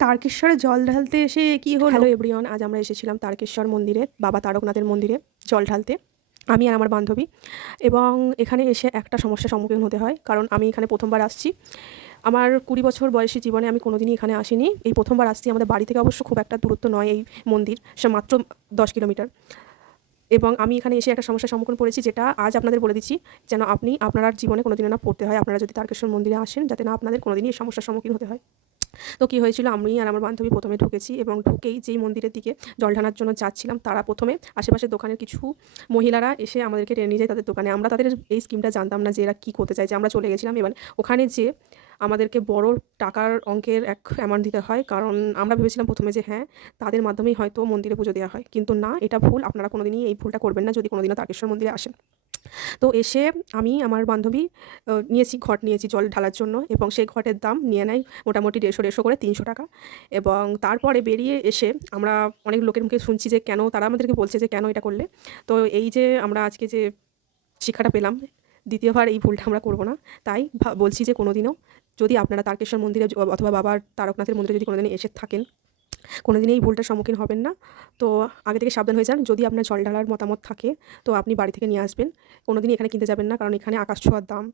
তারকেশ্বরে জল ঢালতে এসে কি হলো? হ্যালো এভরিওয়ান, আজ আমরা এসেছিলাম তারকেশ্বর মন্দিরে, বাবা তারকনাথের মন্দিরে জল ঢালতে, আমি আর আমার বান্ধবী। এবং এখানে এসে একটা সমস্যার সম্মুখীন হতে হয়, কারণ আমি এখানে প্রথমবার আসছি। আমার 20 বছর বয়সী জীবনে আমি কোনোদিনই এখানে আসিনি, এই প্রথমবার আসছি। আমাদের বাড়ি থেকে অবশ্য খুব একটা দূরত্ব নয় এই মন্দির, সে মাত্র 10 কিলোমিটার। এবং আমি এখানে এসে একটা সমস্যার সম্মুখীন পড়েছি, যেটা আজ আপনাদের বলে দিচ্ছি, যেন আপনার জীবনে কোনোদিনও না পড়তে হয়। আপনারা যদি তারকেশ্বর মন্দিরে আসেন, যাতে না আপনাদের কোনোদিনই এই সমস্যার সম্মুখীন হতে হয়। তো কী হয়েছিল, আমি আর আমার বান্ধবী প্রথমে ঢুকেছি এবং ঢুকেই যেই মন্দিরের দিকে জল ঢালার জন্য যাচ্ছিলাম, তারা প্রথমে আশেপাশের দোকানের কিছু মহিলারা এসে আমাদেরকে টেনে নিয়ে যায় তাদের দোকানে। আমরা তাদের এই স্কিমটা জানতাম না যে এরা কী করতে চাইছে। আমরা চলে গেছিলাম। এবার ওখানে যেয়ে আমাদেরকে বড় টাকার অঙ্কের এক অ্যামাউন্ট দিতে হয়, কারণ আমরা ভেবেছিলাম প্রথমে যে হ্যাঁ, তাদের মাধ্যমেই হয়তো মন্দিরে পুজো দেওয়া হয়, কিন্তু না, এটা ভুল। আপনারা কোনোদিনই এই ভুলটা করবেন না যদি কোনোদিনও তারকেশ্বর মন্দিরে আসেন। তো এসে আমি আমার বান্ধবী ঘট নিয়েছি জল ঢালার জন্য, এবং সেই ঘটের দাম নিয়ে নেয় মোটামুটি 150 করে 300 টাকা। এবং তারপরে বেরিয়ে এসে আমরা অনেক লোকের মুখে শুনছি যে কেন তারা আমাদেরকে বলছে যে কেন এটা করলে। তো এই যে আমরা আজকে যে শিক্ষাটা পেলাম, দ্বিতীয়বার এই ভুলটা আমরা করব না। তাই বলছি যে কোনোদিনও যদি আপনারা তারকেশ্বর মন্দিরে অথবা বাবার তারকনাথের মন্দিরে যদি কোনোদিন এসে থাকেন, কোনোদিনই এই ভুলটার সম্মুখীন হবেন না। তো আগে থেকে সাবধান হয়ে যান। যদি আপনার জল ঢালার মতামত থাকে, তো আপনি বাড়ি থেকে নিয়ে আসবেন। কোনোদিনই এখানে কিনতে যাবেন না, কারণ এখানে আকাশ ছোঁয়ার দাম।